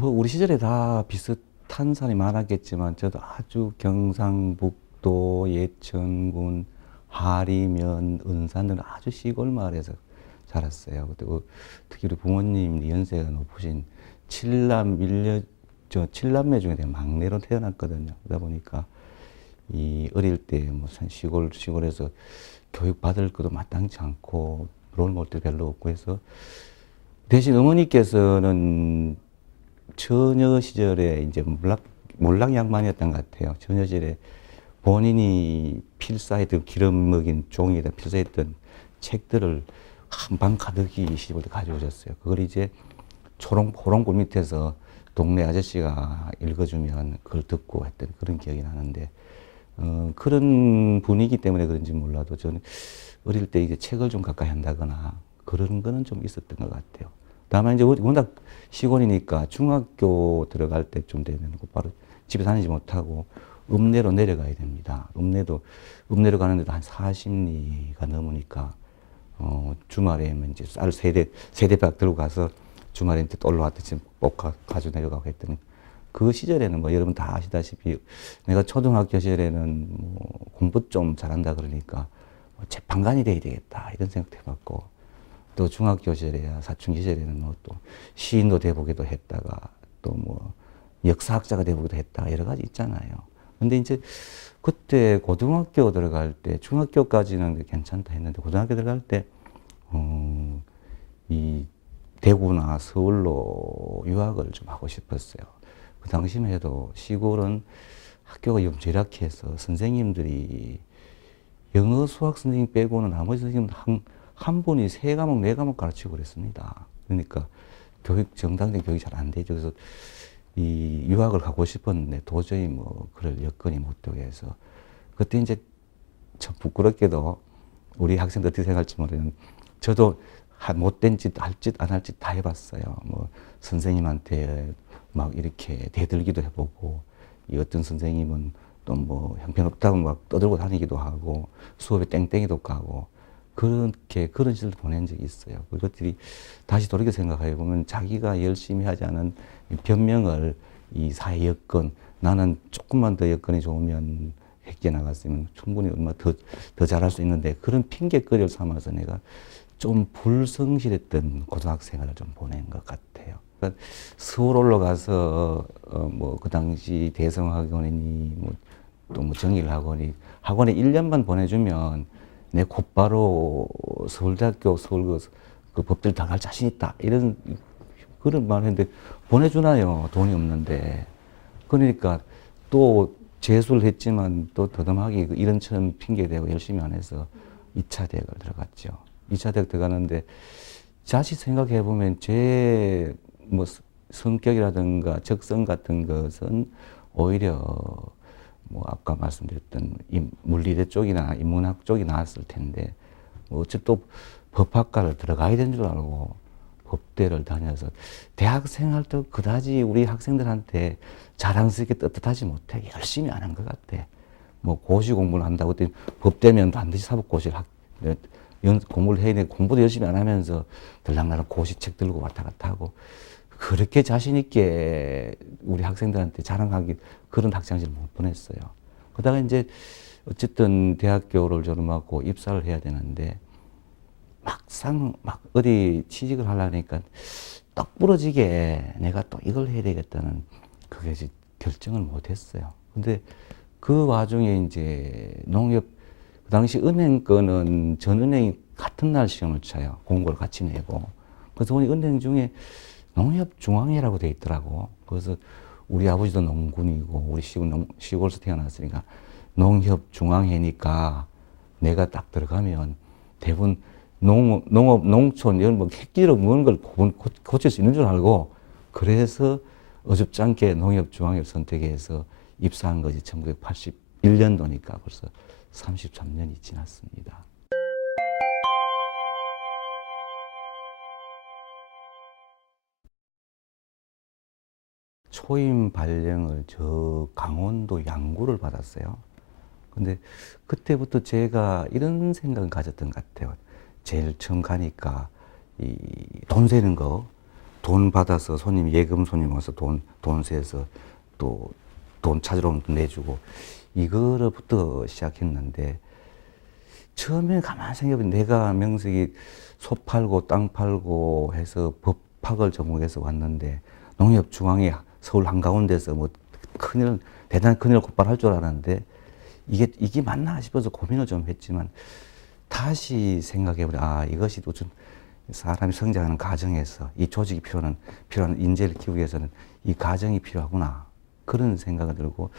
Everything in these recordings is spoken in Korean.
뭐 우리 시절에 다 비슷한 산이 많았겠지만 저도 아주 경상북도 예천군 하리면 은산 등 아주 시골 마을에서 자랐어요. 그리고 특히 우리 부모님 연세가 높으신 칠남매 중에 내가 막내로 태어났거든요. 그러다 보니까 이 어릴 때 뭐 시골에서 교육 받을 것도 마땅치 않고 롤모델 별로 없고 해서 대신 어머니께서는 처녀 시절에 이제 몰락양반이었던 것 같아요. 처녀 시절에 본인이 필사했던 기름 먹인 종이에다 필사했던 책들을 한 방 가득히 시집을 가져오셨어요. 그걸 이제 호롱불 밑에서 동네 아저씨가 읽어주면 그걸 듣고 했던 그런 기억이 나는데, 그런 분위기 때문에 그런지 몰라도 저는 어릴 때 이제 책을 좀 가까이 한다거나 그런 거는 좀 있었던 것 같아요. 다만 이제 워낙 시골이니까 중학교 들어갈 때쯤 되면 곧바로 집에 다니지 못하고 읍내로 내려가야 됩니다. 읍내로 가는데도 한 40리가 넘으니까 주말에는 이제 쌀 세대박 들고 가서 주말에 이제 또 올라왔듯이 꼭 가지고 내려가고 했더니 그 시절에는 뭐 여러분 다 아시다시피 내가 초등학교 시절에는 뭐 공부 좀 잘한다 그러니까 뭐 재판관이 돼야 되겠다 이런 생각도 해봤고, 또 중학교 시절에 사춘기 시절에는 뭐 또 시인도 돼보기도 했다가 또 뭐 역사학자가 돼보기도 했다가 여러 가지 있잖아요. 근데 이제 그때 고등학교 들어갈 때 중학교까지는 괜찮다 했는데 고등학교 들어갈 때 이 대구나 서울로 유학을 좀 하고 싶었어요. 그 당시만 해도 시골은 학교가 좀 절약해서 선생님들이 영어 수학 선생님 빼고는 나머지 선생님 한 분이 세 과목 네 과목 가르치고 그랬습니다. 그러니까 정당적인 교육이 잘 안 되죠. 그래서 이 유학을 가고 싶었는데 도저히 뭐 그럴 여건이 못 되게 해서 그때 이제 참 부끄럽게도 우리 학생들 어떻게 생각할지 모르겠는데 저도 못된 짓, 할 짓, 안 할 짓 다 해봤어요. 뭐 선생님한테 막 이렇게 대들기도 해보고, 이 어떤 선생님은 또 뭐 형편없다고 막 떠들고 다니기도 하고 수업에 땡땡이도 까고 그런 시절을 보낸 적이 있어요. 그것들이 다시 돌이켜 생각해 보면 자기가 열심히 하지 않은 변명을 이 사회 여건, 나는 조금만 더 여건이 좋으면 획기에 나갔으면 충분히 얼마 더 잘할 수 있는데 그런 핑계거리를 삼아서 내가 좀 불성실했던 고등학생활을 좀 보낸 것 같아요. 그러니까 서울 올라가서 뭐 그 당시 대성학원이니 뭐 또 뭐 정일학원이 학원에 1년만 보내주면 내 곧바로 서울대학교 서울 그 법대를 당할 자신 있다 이런 그런 말을 했는데 보내주나요? 돈이 없는데. 그러니까 또 재수를 했지만 또 더듬하게 이런저런 핑계대고 열심히 안 해서 2차 대학을 들어갔죠. 2차 대학 들어가는데 자칫 생각해 보면 제 뭐 성격이라든가 적성 같은 것은 오히려 뭐 아까 말씀드렸던 물리대 쪽이나 인문학 쪽이 나았을 텐데 뭐 어차피 또 법학과를 들어가야 되는 줄 알고 법대를 다녀서 대학 생활 도 그다지 우리 학생들한테 자랑스럽게 떳떳하지 못하게 열심히 안 한 것 같아. 뭐 고시 공부를 한다고 했더니 법대면 반드시 사법고시를 공부를 해야 돼. 공부도 열심히 안 하면서 들락날락 고시책 들고 왔다 갔다 하고 그렇게 자신 있게 우리 학생들한테 자랑하기 그런 학창시절 못 보냈어요. 그러다가 이제 어쨌든 대학교를 졸업하고 입사를 해야 되는데 막상 막 어디 취직을 하려니까 떡 부러지게 내가 또 이걸 해야 되겠다는 그게 이제 결정을 못 했어요. 근데 그 와중에 이제 그 당시 은행 거는 전 은행이 같은 날 시험을 쳐요. 공고를 같이 내고. 그래서 보니 은행 중에 농협중앙회라고 돼 있더라고. 그래서 우리 아버지도 농군이고 우리 시골에서 태어났으니까 농협중앙회니까 내가 딱 들어가면 대부분 농촌 이런 뭐 획기로 먹는 걸 고칠 수 있는 줄 알고 그래서 어줍지 않게 농협중앙회를 선택해서 입사한 것이 1981년도니까 벌써 33년이 지났습니다. 초임 발령을 저 강원도 양구를 받았어요. 근데 그때부터 제가 이런 생각을 가졌던 것 같아요. 제일 처음 가니까 이 돈 세는 거, 돈 받아서 손님, 예금 손님 와서 돈 세서 또 돈 찾으러 오면 또 내주고, 이거부터 시작했는데, 처음에 가만히 생각해보면 내가 명색이 소 팔고 땅 팔고 해서 법학을 전공해서 왔는데, 농협중앙회 서울 한가운데서 뭐 대단한 큰일을 곧바로 할 줄 알았는데, 이게 맞나 싶어서 고민을 좀 했지만, 다시 생각해보니, 이것이 또 좀 사람이 성장하는 과정에서 이 조직이 필요한 인재를 키우기 위해서는 이 과정이 필요하구나. 그런 생각이 들고,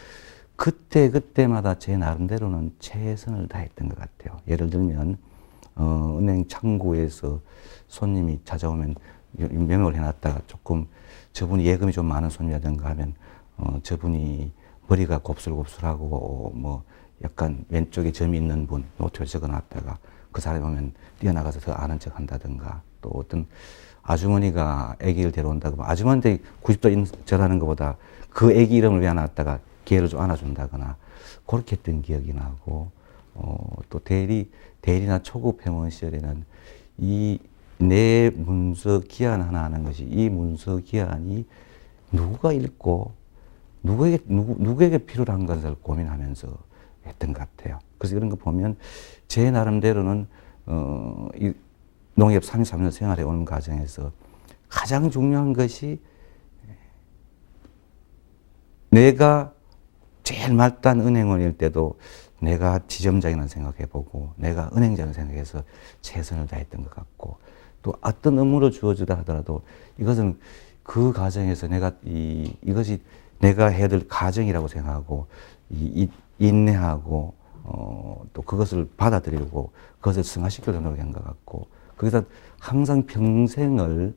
그때마다 제 나름대로는 최선을 다했던 것 같아요. 예를 들면, 은행 창구에서 손님이 찾아오면 명목을 해놨다가 조금 저분이 예금이 좀 많은 손님이라든가 하면, 저분이 머리가 곱슬곱슬하고, 뭐, 약간 왼쪽에 점이 있는 분, 노트에 적어놨다가 그 사람이 오면 뛰어나가서 더 아는 척 한다든가, 또 어떤 아주머니가 아기를 데려온다고, 아주머니한테 90도 절하는 것보다 그 아기 이름을 외워놨다가 걔를 좀 안아준다거나, 그렇게 했던 기억이 나고, 또 대리나 초급 회원 시절에는 내 문서 기한 하나 하는 것이, 이 문서 기한이 누가 읽고, 누구에게 필요한 것을 고민하면서 했던 것 같아요. 그래서 이런 거 보면, 제 나름대로는, 이 농협 33년 생활해 오는 과정에서 가장 중요한 것이, 내가 제일 말단 은행원일 때도 내가 지점장이라는 생각해보고, 내가 은행장을 생각해서 최선을 다했던 것 같고, 또 어떤 업무를 주어주다 하더라도 이것은 그 과정에서 이것이 내가 해야 될 과정이라고 생각하고, 인내하고, 또 그것을 받아들이고, 그것을 승화시키려고 노력한 것 같고, 그래서 항상 평생을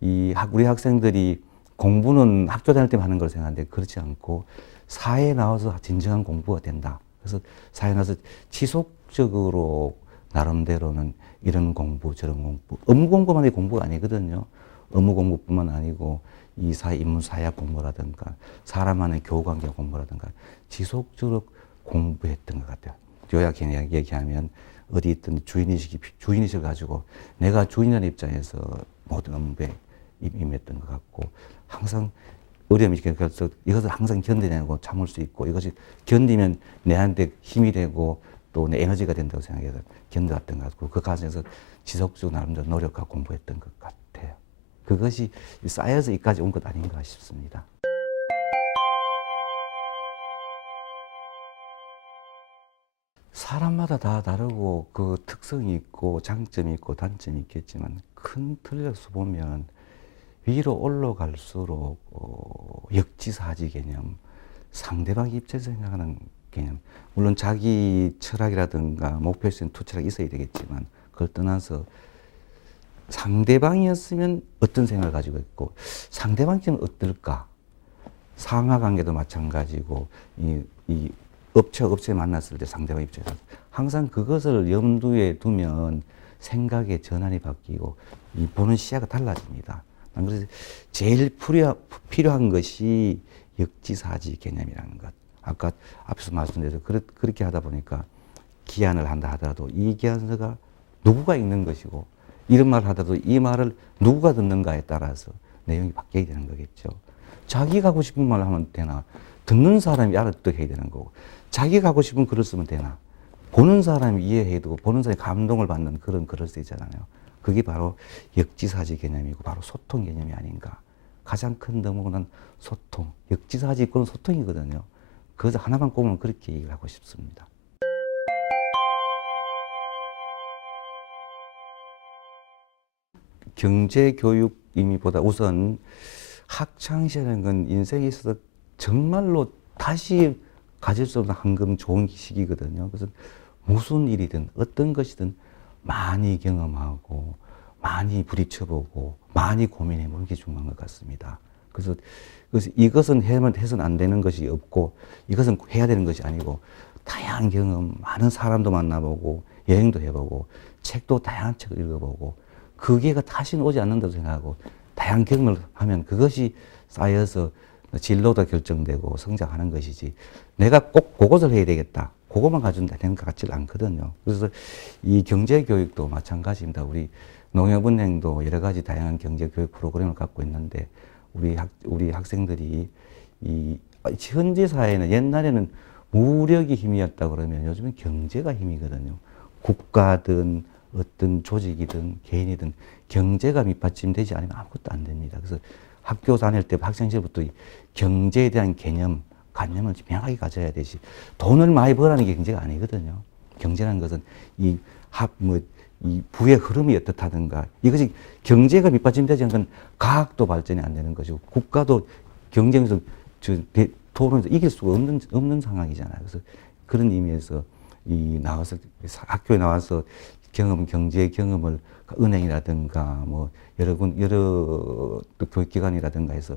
우리 학생들이 공부는 학교 다닐 때만 하는 걸 생각하는데, 그렇지 않고 사회에 나와서 진정한 공부가 된다. 그래서 사회에 나와서 지속적으로 나름대로는 이런 공부, 저런 공부, 업무 공부만이 공부가 아니거든요. 업무 공부뿐만 아니고 이 인문사회학 공부라든가 사람만의 교우관계 공부라든가 지속적으로 공부했던 것 같아요. 요약해 얘기하면 어디 있든 주인의식을 가지고 내가 주인이라는 입장에서 모든 업무에 임했던 것 같고, 항상 어려움이 있어서 이것을 항상 견뎌내고 참을 수 있고, 이것이 견디면 내한테 힘이 되고 또 내 에너지가 된다고 생각해서 견뎌왔던 것 같고, 그 과정에서 지속적으로 나름대로 노력하고 공부했던 것 같아요. 그것이 쌓여서 이까지 온 것 아닌가 싶습니다. 사람마다 다 다르고 그 특성이 있고 장점이 있고 단점이 있겠지만, 큰 틀에서 보면 위로 올라갈수록 역지사지 개념, 상대방 입장에서 생각하는 개념, 물론 자기 철학이라든가 목표에 있는 투철학이 있어야 되겠지만, 그걸 떠나서 상대방이었으면 어떤 생각을 가지고 있고, 상대방이 어떨까? 상하관계도 마찬가지고, 이 업체 만났을 때 상대방 입장에서 항상 그것을 염두에 두면 생각의 전환이 바뀌고 이 보는 시야가 달라집니다. 그래서 제일 필요한 것이 역지사지 개념이라는 것. 아까 앞에서 말씀드려서 그렇게 하다 보니까 기한을 한다 하더라도 이 기한서가 누구가 읽는 것이고, 이런 말을 하더라도 이 말을 누구가 듣는가에 따라서 내용이 바뀌어야 되는 거겠죠. 자기가 하고 싶은 말을 하면 되나? 듣는 사람이 알아듣게 해야 되는 거고, 자기가 하고 싶은 글을 쓰면 되나? 보는 사람이 이해해도 보는 사람이 감동을 받는 그런 글을 쓰잖아요. 그게 바로 역지사지 개념이고 바로 소통 개념이 아닌가. 가장 큰 덕목은 소통, 역지사지 있고는 소통이거든요. 그래서 하나만 꼽으면 그렇게 얘기를 하고 싶습니다. 경제교육임이보다 우선 학창시절인 건 인생에 있어서 정말로 다시 가질 수 없는 황금 좋은 시기거든요. 그래서 무슨 일이든 어떤 것이든 많이 경험하고 많이 부딪혀보고 많이 고민해보는 게 중요한 것 같습니다. 그래서 이것은 해서는 안 되는 것이 없고, 이것은 해야 되는 것이 아니고, 다양한 경험, 많은 사람도 만나보고 여행도 해보고 책도 다양한 책을 읽어보고, 그 기회가 다시는 오지 않는다고 생각하고 다양한 경험을 하면 그것이 쌓여서 진로도 결정되고 성장하는 것이지 내가 꼭 그것을 해야 되겠다. 그것만 가지고 되는 것 같지 않거든요. 그래서 이 경제교육도 마찬가지입니다. 우리 농협은행도 여러 가지 다양한 경제교육 프로그램을 갖고 있는데 우리 학생들이 이 현재 사회는 옛날에는 무력이 힘이었다 그러면 요즘은 경제가 힘이거든요. 국가든 어떤 조직이든 개인이든 경제가 밑받침되지 않으면 아무것도 안 됩니다. 그래서 학교 다닐 때 학생 시절부터 경제에 대한 관념을 명확히 가져야 되지. 돈을 많이 벌라는 게 경제가 아니거든요. 경제라는 것은 이 부의 흐름이 어떻다든가 이것이 경제가 밑받침되지 않는 건 과학도 발전이 안 되는 것이고 국가도 경쟁에서 토론에서 이길 수가 없는 상황이잖아요. 그래서 그런 의미에서 학교에 나와서 경제 경험을 은행이라든가 뭐 여러 또 교육기관이라든가 해서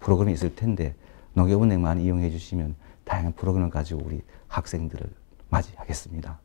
프로그램이 있을 텐데 농협은행 많이 이용해 주시면 다양한 프로그램을 가지고 우리 학생들을 맞이하겠습니다.